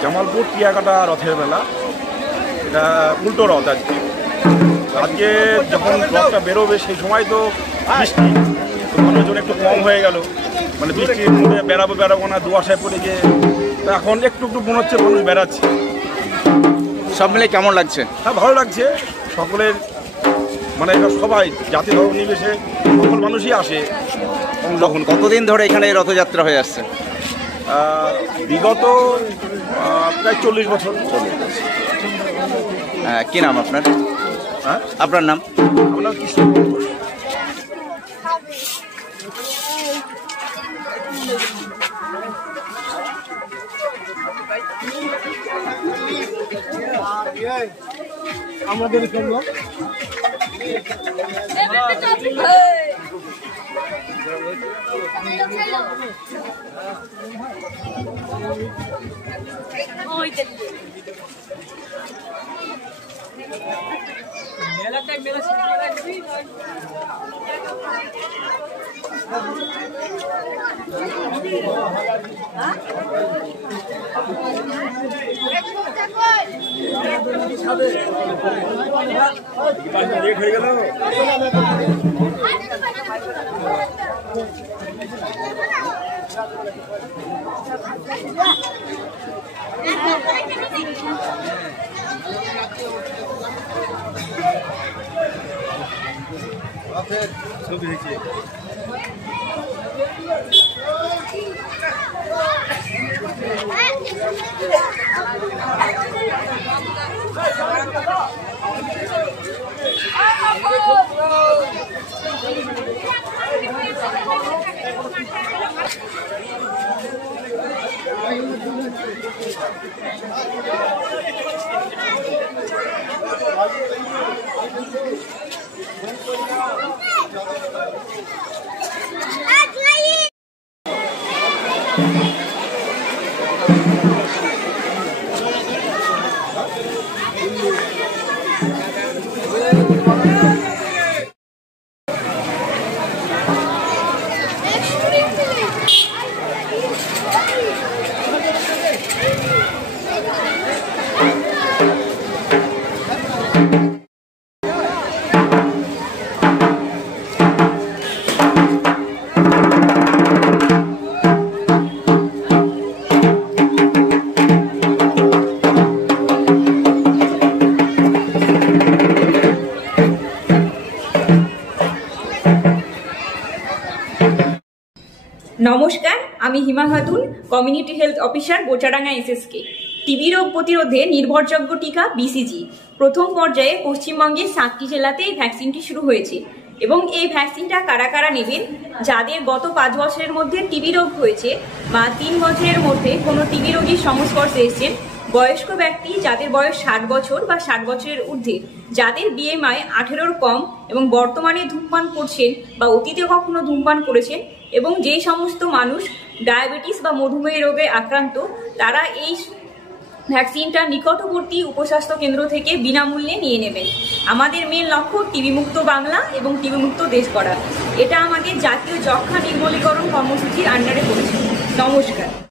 জামালপুর টিয়াকাটা রথের মেলা, এটা উল্টো রথ। আজকে যখন রথটা বেরোবে সেই সময় তো বৃষ্টি, মানুষজন একটু কম হয়ে গেল, মানে বৃষ্টির মধ্যে বেড়াবো না, দুয়াশায় পড়ে গিয়ে এখন একটু মনে হচ্ছে মানুষ বেড়াচ্ছে। সব মিলে কেমন লাগছে? হ্যাঁ, ভালো লাগছে। সকলের মানে সবাই জাতি ধর্ম নির্বিশেষে সকল মানুষই আসে। তখন কতদিন ধরে এখানে রথযাত্রা হয়ে আসছে? বিগত প্রায় 40 বছর। কি নাম আপনার? হ্যাঁ, আপনার নাম? আপনার কৃষ্ণ। আমাদের জন্য লেট হয়ে গেল। ছবি হয়েছে। নমস্কার, আমি Hima Khatun, community health officer, Bochadanga SSK. TB রোগ প্রতিরোধে নির্ভরযোগ্য টিকা বিসিজি প্রথম পর্যায়ে পশ্চিমবঙ্গের 7টি জেলাতে এই ভ্যাকসিনটি শুরু হয়েছে এবং এই ভ্যাকসিনটা কারা কারা নেবেন? যাদের গত 5 বছরের মধ্যে টিবি রোগ হয়েছে বা 3 বছরের মধ্যে কোনো টিবি রোগীর সংস্পর্শে এসেছেন, বয়স্ক ব্যক্তি যাদের বয়স 60 বছর বা 60 বছরের ঊর্ধ্বে, যাদের বিএমআই 18-র কম এবং বর্তমানে ধূমপান করছেন বা অতীতে কখনো ধূমপান করেছেন, এবং যেই সমস্ত মানুষ ডায়াবেটিস বা মধুমেহ রোগে আক্রান্ত, তারা এই ভ্যাকসিনটা নিকটবর্তী উপস্বাস্থ্য কেন্দ্র থেকে বিনামূল্যে নিয়ে নেবেন। আমাদের মেন লক্ষ্য টিবি মুক্ত বাংলা এবং টিবি মুক্ত দেশ করা। এটা আমাদের জাতীয় যক্ষ্মা নির্মূলীকরণ কর্মসূচির আন্ডারে পড়েছে। নমস্কার।